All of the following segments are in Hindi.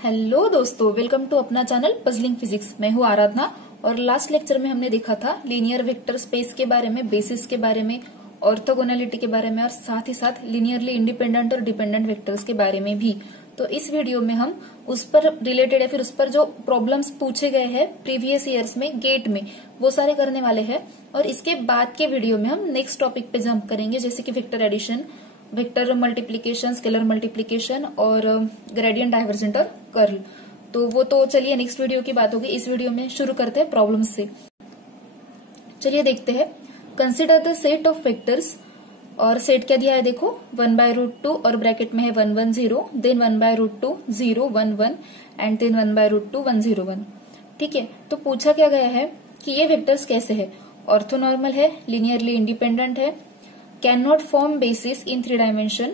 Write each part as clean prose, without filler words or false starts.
हेलो दोस्तों, वेलकम टू अपना चैनल पजलिंग फिजिक्स। मैं हूँ आराधना और लास्ट लेक्चर में हमने देखा था लीनियर वेक्टर स्पेस के बारे में, बेसिस के बारे में, ऑर्थोगोनैलिटी के बारे में और साथ ही साथ लीनियरली इंडिपेंडेंट और डिपेंडेंट वेक्टर्स के बारे में भी। तो इस वीडियो में हम उस पर रिलेटेड या फिर उस पर जो प्रॉब्लम्स पूछे गए हैं प्रीवियस ईयर्स में गेट में, वो सारे करने वाले हैं। और इसके बाद के वीडियो में हम नेक्स्ट टॉपिक पे जंप करेंगे, जैसे कि vector addition, vector multiplication, scalar multiplication और ग्रेडियंट, डाइवर्जेंट और कर्ल। तो वो तो चलिए नेक्स्ट वीडियो की बात होगी। इस वीडियो में शुरू करते हैं प्रॉब्लम से। चलिए देखते हैं। Consider the set of vectors, और सेट क्या दिया है देखो, 1/√2 और ब्रैकेट में है 1 1 0, देन 1/√2 0 1 1 एंड देन 1/√2 1 0 1। ठीक है, तो पूछा क्या गया है कि ये वेक्टर्स कैसे है, ऑर्थोनॉर्मल है, लीनियरली इंडिपेंडेंट है, can not form basis in 3 dimension,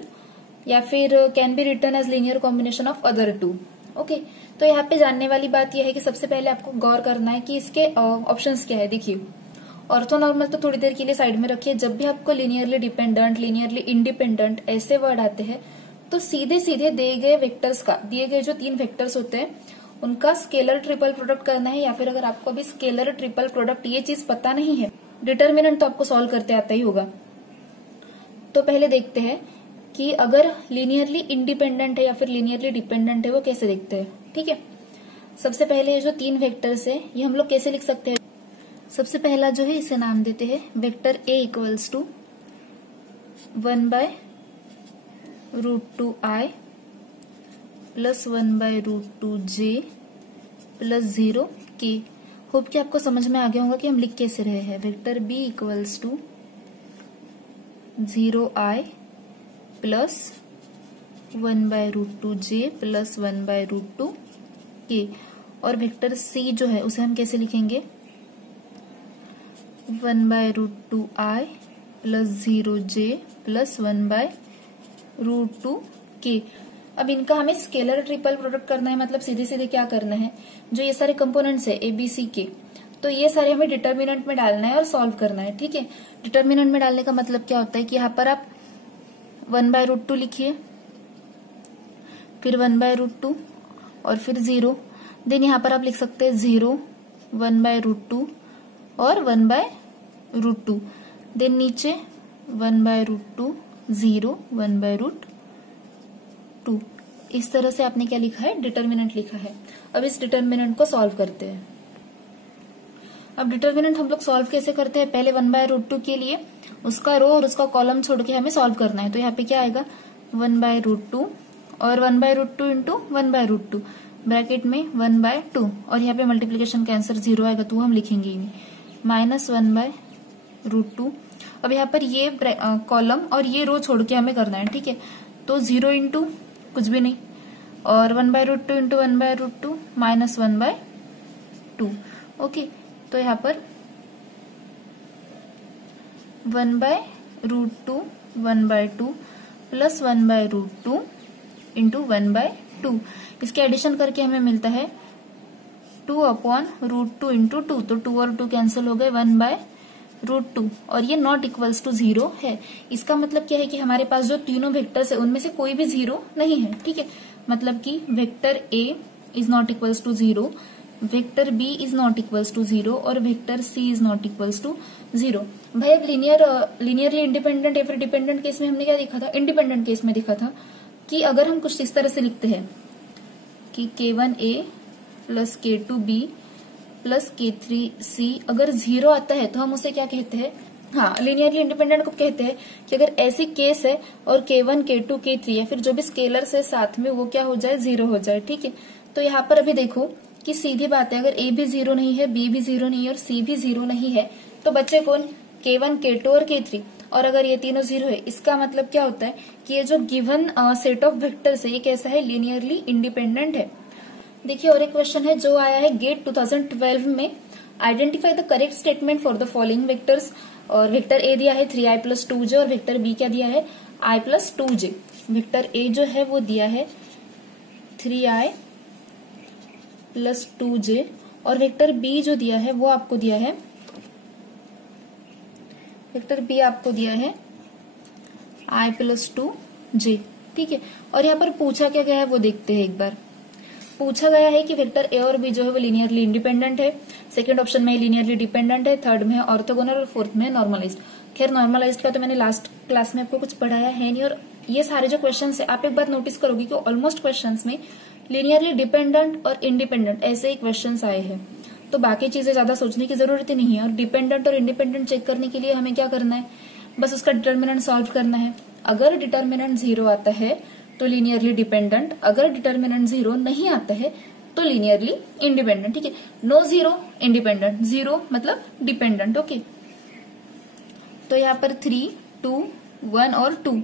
या फिर can be written as linear combination of other two. Okay, तो यहाँ पे जानने वाली बात यह है कि सबसे पहले आपको गौर करना है कि इसके ऑप्शंस क्या है। देखिए, ऑर्थोनॉर्मल तो थोड़ी देर के लिए साइड में रखिए। जब भी आपको लीनियरली डिपेंडेंट, लीनियरली इंडिपेंडेंट ऐसे वर्ड आते हैं तो सीधे सीधे दिए गए वेक्टर्स का, दिए गए जो 3 वेक्टर्स होते हैं उनका स्केलर ट्रिपल प्रोडक्ट करना है। या फिर अगर आपको अभी स्केलर ट्रिपल प्रोडक्ट ये चीज पता नहीं है, डिटर्मिनेंट तो आपको सॉल्व करते आता ही होगा। तो पहले देखते हैं कि अगर लीनियरली इंडिपेंडेंट है या फिर लीनियरली डिपेंडेंट है वो कैसे देखते हैं। ठीक है, सबसे पहले ये जो 3 वेक्टर्स है ये हम लोग कैसे लिख सकते हैं। सबसे पहला जो है इसे नाम देते हैं vector A equals to 1/√2i plus 1/√2j plus 0k। Hope कि आपको समझ में आ गया होगा कि हम लिख कैसे रहे हैं। Vector B equals to 0i plus 1/√2j plus 1/√2k। और वेक्टर C जो है उसे हम कैसे लिखेंगे, 1/√2i plus 0j plus 1/√2k। अब इनका हमें स्केलर ट्रिपल प्रोडक्ट करना है, मतलब सीधे सीधे क्या करना है, जो ये सारे कंपोनेंट्स है ABC के, तो ये सारे हमें डिटर्मिनेंट में डालना है और सॉल्व करना है। ठीक है, डिटर्मिनेंट में डालने का मतलब क्या होता है कि यहाँ पर आप 1/√2 लिखिए, फिर 1/√2 और फिर 0, देन यहाँ पर आप लिख सकते हैं 0, 1/√2 और 1/√2, देन नीचे 1/√2 0 1/√2। इस तरह से आपने क्या लिखा है, डिटर्मिनेंट लिखा है। अब इस डिटर्मिनेंट को सॉल्व करते हैं। अब डिटर्मिनेंट हम लोग सॉल्व कैसे करते हैं, पहले 1/√2 के लिए उसका रो और उसका कॉलम छोड़ के हमें सॉल्व करना है। तो यहाँ पे क्या आएगा, 1/√2 और 1/√2 इंटू 1/√2 ब्रैकेट में 1/2, और यहाँ पे मल्टीप्लीकेशन का आंसर 0 आएगा तो हम लिखेंगे ही नहीं, माइनस 1/√2। अब यहाँ पर ये कॉलम और ये रो छोड़ के हमें करना है। ठीक है, तो 0 इंटू कुछ भी नहीं और 1/√2 इंटू 1/√2 माइनस 1/2। ओके, तो यहाँ पर 1/√2 1/2 प्लस 1/√2 इंटू 1/2, इसके एडिशन करके हमें मिलता है 2/√2 इंटू 2, तो 2 और 2 कैंसिल हो गए, 1/√2। और ये नॉट इक्वल्स टू 0 है। इसका मतलब क्या है कि हमारे पास जो तीनों वेक्टर्स है उनमें से कोई भी 0 नहीं है। ठीक है, मतलब कि vector A is not equals to 0, vector B is not equals to 0 और vector C is not equals to 0। भाई अब लीनियरली इंडिपेंडेंट या फिर डिपेंडेंट केस में हमने क्या देखा था, इंडिपेंडेंट केस में देखा था कि अगर हम कुछ इस तरह से लिखते हैं कि K1A plus K2B plus K3C अगर 0 आता है तो हम उसे क्या कहते हैं, हाँ, लीनियरली इंडिपेंडेंट को कहते हैं कि अगर ऐसी केस है और K1 K2 K3 या फिर जो भी स्केलर्स है साथ में वो क्या हो जाए, 0 हो जाए। ठीक है, तो यहाँ पर अभी देखो कि सीधी बात है, अगर A भी 0 नहीं है, B भी 0 नहीं है और C भी 0 नहीं है तो बच्चे कौन, K1 K2 और K3। और अगर ये तीनों 0 है, इसका मतलब क्या होता है कि ये जो गिवन सेट ऑफ वेक्टर्स है ये कैसा है, लीनियरली इंडिपेंडेंट है। देखिए, और एक क्वेश्चन है जो आया है गेट 2012 में, identify the correct statement for the following vectors. और वेक्टर A दिया है 3i प्लस 2j और वेक्टर B क्या दिया है, i plus 2j। Vector A जो है वो दिया है 3i प्लस 2j और वेक्टर B जो दिया है वो आपको दिया है, वेक्टर B आपको दिया है i प्लस 2j। ठीक है, और यहाँ पर पूछा क्या गया है वो देखते हैं एक बार। पूछा गया है कि वेक्टर ए और बी जो है वो लीनियरली इंडिपेंडेंट है, सेकंड ऑप्शन में लीनियरली डिपेंडेंट है, थर्ड में है ऑर्थोगोनल और फोर्थ में नॉर्मलाइज्ड। खैर नॉर्मलाइज्ड का तो मैंने लास्ट क्लास में आपको कुछ पढ़ाया है नहीं, और ये सारे जो क्वेश्चन है आप एक बात नोटिस करोगे कि ऑलमोस्ट क्वेश्चन में लीनियरली डिपेंडेंट और इंडिपेंडेंट ऐसे ही क्वेश्चन आए हैं, तो बाकी चीजें ज्यादा सोचने की जरूरत ही नहीं है। और डिपेंडेंट और इंडिपेंडेंट चेक करने के लिए हमें क्या करना है, बस उसका डिटर्मिनेंट सॉल्व करना है। अगर डिटर्मिनेंट 0 आता है तो लीनियरली डिपेंडेंट, अगर डिटर्मिनेंट 0 नहीं आता है तो लीनियरली इंडिपेंडेंट। ठीक है, नो 0 इंडिपेंडेंट, 0 मतलब डिपेंडेंट। ओके, तो यहाँ पर 3, 2, 1 और 2,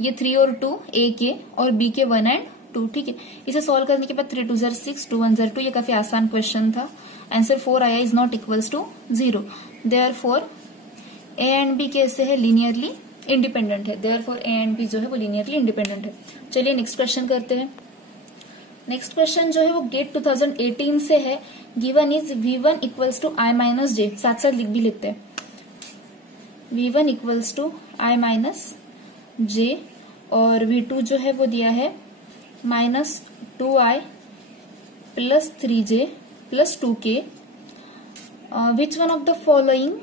ये 3 और 2 ए के और बी के 1 एंड 2। ठीक है, इसे सॉल्व करने के बाद 3 2 जार 6, 2 1 जार 2, ये काफी आसान क्वेश्चन था। आंसर 4 आया, is not equals to 0। Therefore A and B कैसे है, लीनियरली इंडिपेंडेंट है। देयरफॉर ए एंड बी जो है वो लीनियरली इंडिपेंडेंट है। चलिए नेक्स्ट क्वेश्चन करते हैं। नेक्स्ट क्वेश्चन जो है वो गेट 2018 से है। Given is v1 equals to i minus j, साथ साथ लिख भी लेते हैं। v1 equals to i minus j और v2 जो है वो दिया है -2i plus 3j plus 2k। Which one of the following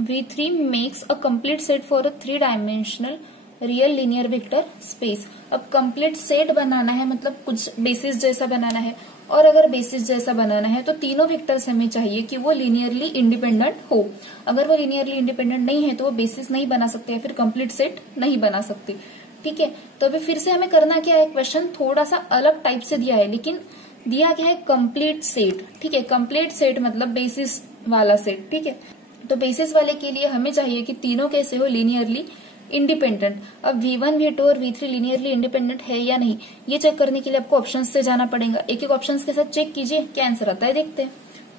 V3 makes a complete set for a 3-dimensional real linear vector space. अब कंप्लीट सेट बनाना है, मतलब कुछ बेसिस जैसा बनाना है, और अगर बेसिस जैसा बनाना है तो तीनों वेक्टर्स हमें चाहिए कि वो लीनियरली इंडिपेंडेंट हो। अगर वो लीनियरली इंडिपेंडेंट नहीं है तो वो बेसिस नहीं बना सकते या फिर कंप्लीट सेट नहीं बना सकते। ठीक है, तो अभी फिर से हमें करना क्या है, क्वेश्चन थोड़ा सा अलग टाइप से दिया है, लेकिन दिया क्या है, कंप्लीट सेट। ठीक है, कंप्लीट सेट मतलब बेसिस वाला सेट। ठीक है, तो बेसिस वाले के लिए हमें चाहिए कि तीनों कैसे हो, लीनियरली इंडिपेंडेंट। अब v1, v2 और v3 लीनियरली इंडिपेंडेंट है या नहीं, ये चेक करने के लिए आपको ऑप्शंस से जाना पड़ेगा। एक एक ऑप्शंस के साथ चेक कीजिए क्या आंसर आता है, देखते हैं।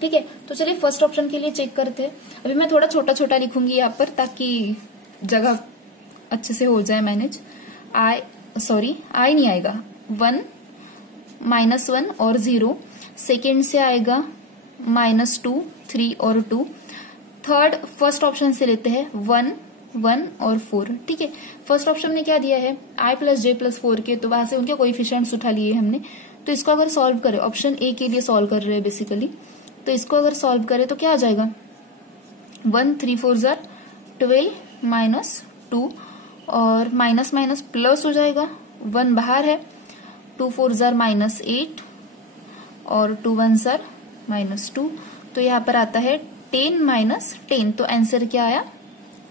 ठीक है, तो चलिए फर्स्ट ऑप्शन के लिए चेक करते हैं। अभी मैं थोड़ा छोटा छोटा लिखूंगी यहाँ पर ताकि जगह अच्छे से हो जाए मैनेज। आई नहीं आएगा, 1, -1 और 0। सेकेंड से आएगा -2, 3 और 2। थर्ड फर्स्ट ऑप्शन से लेते हैं, 1, 1 और 4। ठीक है, फर्स्ट ऑप्शन में क्या दिया है, i प्लस जे प्लस 4 के, तो वहां से उनके कोएफिशिएंट्स उठा लिए हमने। तो इसको अगर सॉल्व करें, ऑप्शन ए के लिए सॉल्व कर रहे हैं बेसिकली, तो इसको अगर सॉल्व करें तो क्या आ जाएगा, 1 3 4 जार 12 -2 और माइनस माइनस प्लस हो जाएगा, 1 बाहर है, 2 4 जार -8 और 2 1 जार -2। तो यहाँ पर आता है 10 -10, तो आंसर क्या आया,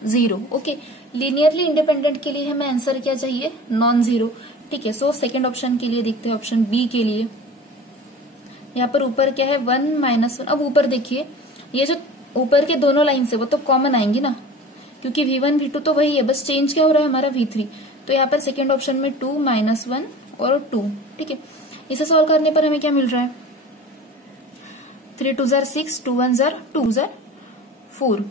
0। ओके, लीनियरली इंडिपेंडेंट के लिए हमें आंसर क्या चाहिए, नॉन जीरो। ठीक है, सो सेकंड ऑप्शन के लिए देखते हैं, ऑप्शन बी के लिए। यहाँ पर ऊपर क्या है, 1 -1। अब ऊपर देखिए, ये जो ऊपर के दोनों लाइन से वो तो कॉमन आएंगी ना, क्योंकि v1 v2 तो वही है, बस चेंज क्या हो रहा है हमारा, v3। तो यहाँ पर सेकेंड ऑप्शन में 2 -1 और 2। ठीक है, इसे सॉल्व करने पर हमें क्या मिल रहा है, 3 2 जार 6, 2 1 जार 2 जार 4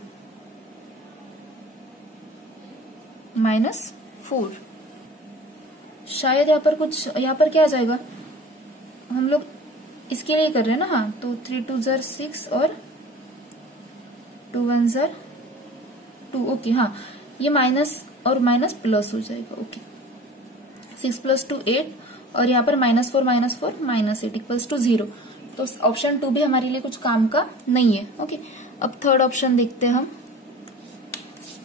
-4। शायद यहाँ पर क्या आ जाएगा, हम लोग इसके लिए कर रहे हैं ना, हाँ, तो 3 2 जार 6 और 2 1 जार 2। ओके, हाँ, ये माइनस और माइनस प्लस हो जाएगा। ओके, 6 + 2 8 और यहाँ पर -4 -8 इक्वल्स टू 0। तो ऑप्शन 2 भी हमारे लिए कुछ काम का नहीं है। ओके, अब थर्ड ऑप्शन देखते हैं हम।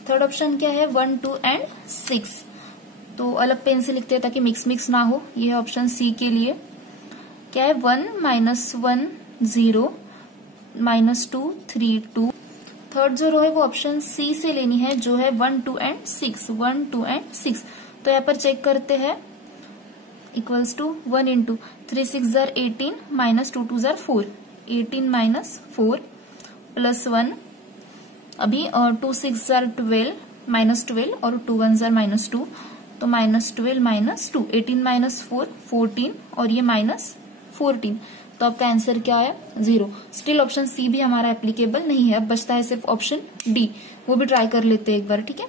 थर्ड ऑप्शन क्या है, 1 2 एंड 6। तो अलग पेन से लिखते हैं ताकि मिक्स ना हो। ये है ऑप्शन सी के लिए, क्या है, 1 -1 0 -2 3 2। थर्ड जो रो है वो ऑप्शन सी से लेनी है, जो है 1 2 एंड 6, 1 2 एंड 6। तो यहाँ पर चेक करते हैं, इक्वल्स टू 1 × 3 6 जार 18 -2 2 जार 4, 18 -4 प्लस 1। अभी 2 6 जार 12 -12 और 2 1 जार -2, तो -12 -2, 18 -4 14 और ये -14। तो आपका आंसर क्या आया, 0। स्टिल ऑप्शन सी भी हमारा एप्लीकेबल नहीं है। अब बचता है सिर्फ ऑप्शन डी, वो भी ट्राई कर लेते हैं एक बार। ठीक है,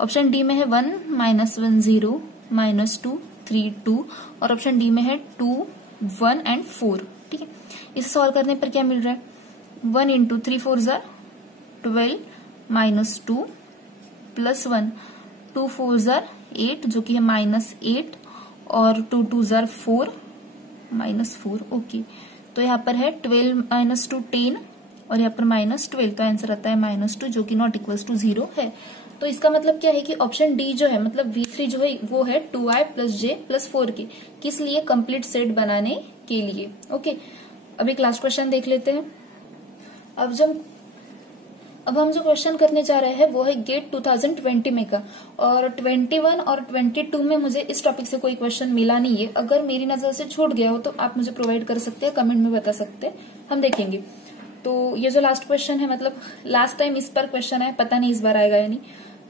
ऑप्शन डी में है 1 -1 0 -2 3 2 और ऑप्शन डी में है 2 1 एंड 4। ठीक है, इसे सॉल्व करने पर क्या मिल रहा है, 1 × 3 4 जार 12 -2 प्लस 1, 2 4 जार 8 जो कि है -8 और 2 2 जार 4 -4। ओके, तो यहाँ पर है 12 - 2 10 और यहाँ पर -12, तो आंसर आता है -2 जो कि नॉट इक्वल्स टू 0 है। तो इसका मतलब क्या है कि ऑप्शन डी जो है मतलब V3 जो है वो है 2i + j + 4 के, किस लिए? कंप्लीट सेट बनाने के लिए। ओके, अब एक लास्ट क्वेश्चन देख लेते हैं। अब हम जो क्वेश्चन करने जा रहे हैं वो है गेट 2020 में का, और 21 और 22 में मुझे इस टॉपिक से कोई क्वेश्चन मिला नहीं है। अगर मेरी नजर से छूट गया हो तो आप मुझे प्रोवाइड कर सकते हैं, कमेंट में बता सकते हैं, हम देखेंगे। तो ये जो लास्ट क्वेश्चन है मतलब लास्ट टाइम इस पर क्वेश्चन है, पता नहीं इस बार आएगा या नहीं।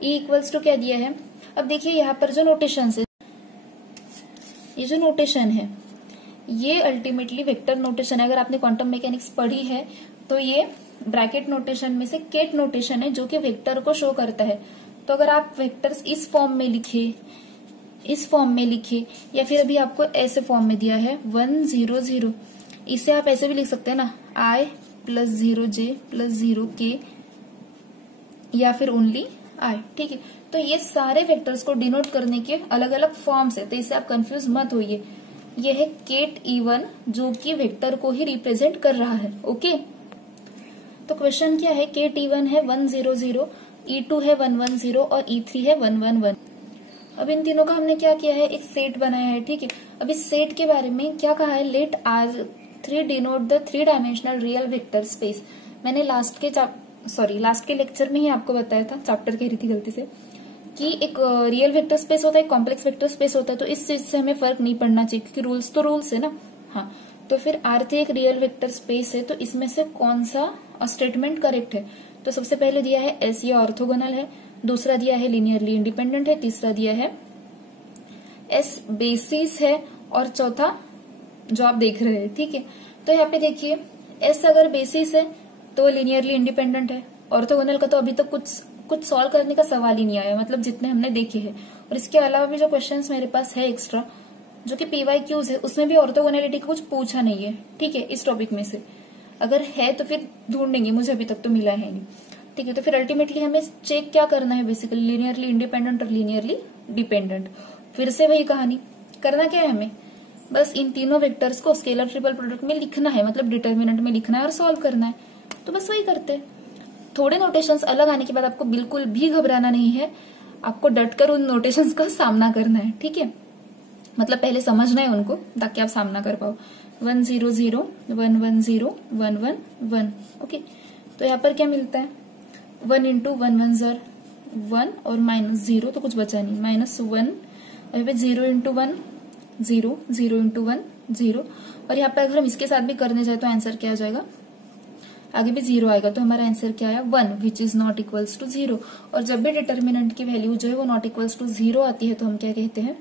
E = क्या दिया है? अब देखिए यहाँ पर जो नोटेशन है, ये जो नोटेशन है ये अल्टीमेटली वेक्टर नोटेशन है। अगर आपने क्वांटम मैकेनिक्स पढ़ी है तो ये ब्रैकेट नोटेशन में से केट नोटेशन है जो कि वेक्टर को शो करता है। तो अगर आप वेक्टर्स इस फॉर्म में लिखे या फिर अभी आपको ऐसे फॉर्म में दिया है 1 0 0, इसे आप ऐसे भी लिख सकते हैं ना, I + 0j + 0k या फिर ओनली I। ठीक है, तो ये सारे वेक्टर्स को डिनोट करने के अलग अलग फॉर्म्स है, तो इससे आप कंफ्यूज मत होइए। ये है केट E1 जो कि वेक्टर को ही रिप्रेजेंट कर रहा है। ओके, तो क्वेश्चन क्या है? केट E1 है 1 0 0, E2 है 1 1 0 और E3 है 1 1 1। अब इन तीनों का हमने क्या किया है? एक सेट बनाया है। ठीक है, अब इस सेट के बारे में क्या कहा है? Let R3 denote the 3 dimensional real vector space. मैंने लास्ट के लेक्चर में ही आपको बताया था, चैप्टर कह रही थी गलती से, कि एक रियल वेक्टर स्पेस होता है, कॉम्प्लेक्स वेक्टर स्पेस होता है। तो इस चीज से हमें फर्क नहीं पड़ना चाहिए क्योंकि रूल्स तो रूल्स है ना। हाँ, तो फिर R3 एक रियल वेक्टर स्पेस है, तो इसमें से कौन सा स्टेटमेंट करेक्ट है? तो सबसे पहले दिया है S ये ऑर्थोगोनल है, दूसरा दिया है लीनियरली इंडिपेंडेंट है, तीसरा दिया है S बेसिस है और चौथा जो आप देख रहे हैं। ठीक है, तो यहाँ पे देखिए S अगर बेसिस है तो लीनियरली इंडिपेंडेंट है। ऑर्थोगोनल का तो अभी तक कुछ सॉल्व करने का सवाल ही नहीं आया, मतलब जितने हमने देखे हैं। और इसके अलावा भी जो क्वेश्चंस मेरे पास है एक्स्ट्रा जो कि PYQs है, उसमें भी ऑर्थोगोनैलिटी का कुछ पूछा नहीं है। ठीक है, इस टॉपिक में से अगर है तो फिर ढूंढेंगे, मुझे अभी तक तो मिला है नहीं। ठीक है, तो फिर अल्टीमेटली हमें चेक क्या करना है? बेसिकली लीनियरली इंडिपेंडेंट और लीनियरली डिपेंडेंट। फिर से वही कहानी, करना क्या है हमें? बस इन तीनों वेक्टर्स को स्केलर ट्रिपल प्रोडक्ट में लिखना है, मतलब डिटर्मिनेंट में लिखना है और सॉल्व करना है। तो बस वही करते हैं। थोड़े नोटेशंस अलग आने के बाद आपको बिल्कुल भी घबराना नहीं है, आपको डटकर उन नोटेशंस का सामना करना है। ठीक है, मतलब पहले समझना है उनको ताकि आप सामना कर पाओ। 1 0 0 1 1 0 1 1 1। ओके, तो यहाँ पर क्या मिलता है? 1 × 1 1 ज़र 1 और -0 तो कुछ बचा नहीं, -1 और यहाँ पे 0 × 1 0 0 × 1 0। और यहाँ पे अगर हम इसके साथ भी करने जाए तो आंसर क्या आ जाएगा? आगे भी 0 आएगा, तो हमारा आंसर क्या आया? 1 which is not equals to 0। और जब भी डिटर्मिनेंट की वैल्यू जो है वो नॉट इक्वल्स टू 0 आती है तो हम क्या कहते हैं?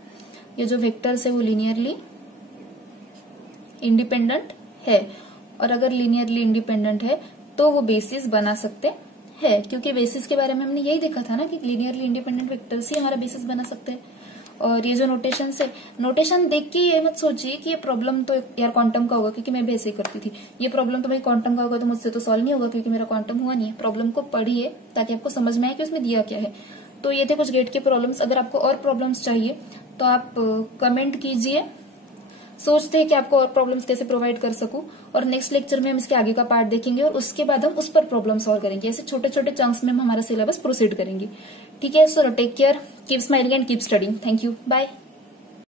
ये जो वेक्टर्स है वो लीनियरली इंडिपेंडेंट है। और अगर लीनियरली इंडिपेंडेंट है तो वो बेसिस बना सकते हैं, क्योंकि बेसिस के बारे में हमने यही देखा था ना कि लीनियरली इंडिपेंडेंट वेक्टर्स ही हमारा बेसिस बना सकते हैं। और ये जो नोटेशन है, नोटेशन देख के ये मत सोचिए कि ये प्रॉब्लम तो यार क्वांटम का होगा, क्योंकि मैं भी ऐसे ही करती थी। ये प्रॉब्लम तो भाई क्वांटम का होगा तो मुझसे तो सॉल्व नहीं होगा क्योंकि मेरा क्वांटम हुआ नहीं है। प्रॉब्लम को पढ़िए ताकि आपको समझ में आए कि उसमें दिया क्या है। तो ये थे कुछ गेट के प्रॉब्लम्स। अगर आपको और प्रॉब्लम्स चाहिए तो आप कमेंट कीजिए, सोचते हैं कि आपको और प्रॉब्लम्स कैसे प्रोवाइड कर सकूं। और नेक्स्ट लेक्चर में हम इसके आगे का पार्ट देखेंगे और उसके बाद हम उस पर प्रॉब्लम सॉल्व करेंगे। ऐसे छोटे छोटे चंक्स में हम हमारा सिलेबस प्रोसीड करेंगे। ठीक है, so take care, keep smiling and keep studying. Thank you, bye.